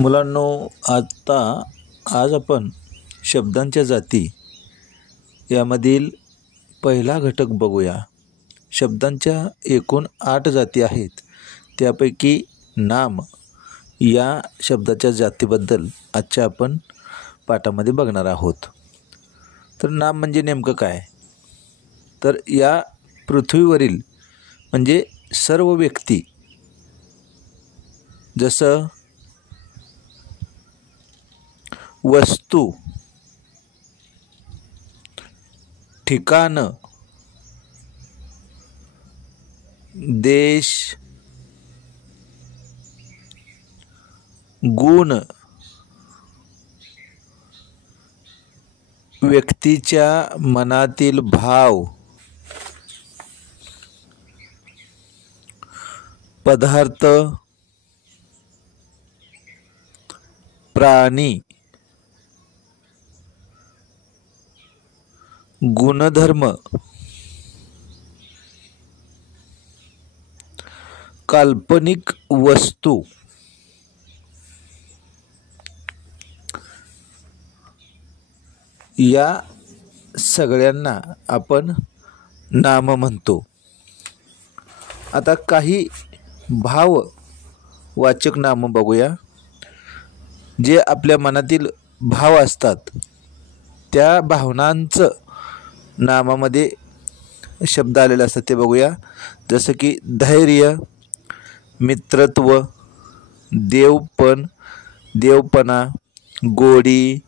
मुलांनो, आज आपण शब्दांच्या जाती यामधील पहिला घटक बघूया. शब्दांच्या एकूण 8 जाती आहेत. त्यापैकी नाम या शब्दाच्या जातीबद्दल आजच्या आपण पाठामध्ये बघणार आहोत. तर नाम म्हणजे नेमकं काय? तर या पृथ्वीवरील म्हणजे सर्व व्यक्ती, जसं वस्तू, ठिकाण, देश, गुण, व्यक्तीच्या मनातील भाव, पदार्थ, प्राणी, गुणधर्म, काल्पनिक वस्तू, या सगळ्यांना आपण नाम म्हणतो. आता काही भाववाचक नाम बघूया. जे आपल्या मनातील भाव असतात त्या भावनांचं नामामध्ये शब्द आलेले असतात ते बघूया. जसं की धैर्य, मित्रत्व, देवपणा, गोडी,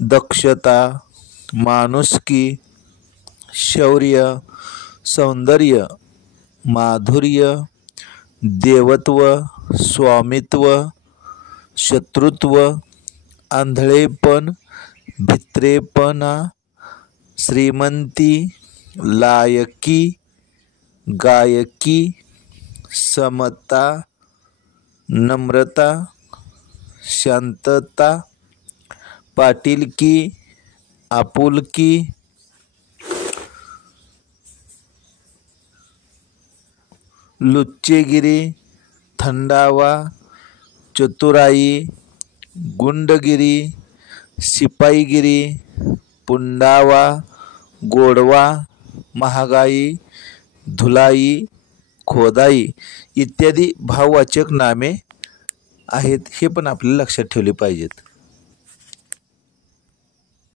दक्षता, माणुसकी, शौर्य, सौंदर्य, माधुर्य, देवत्व, स्वामित्व, शत्रुत्व, आंधळेपण, भित्रेपणा, श्रीमंती, लायकी, गायकी, समता, नम्रता, शांतता, पाटीलकी, आपुलकी, लुच्चेगिरी, थंडावा, चतुराई, गुंडगिरी, शिपाईगिरी, पुंडावा, गोडवा, महागाई, धुलाई, खोदाई इत्यादी भाववाचक नामे आहेत. हे पण आपल्याला लक्षात ठेवले पाहिजेत.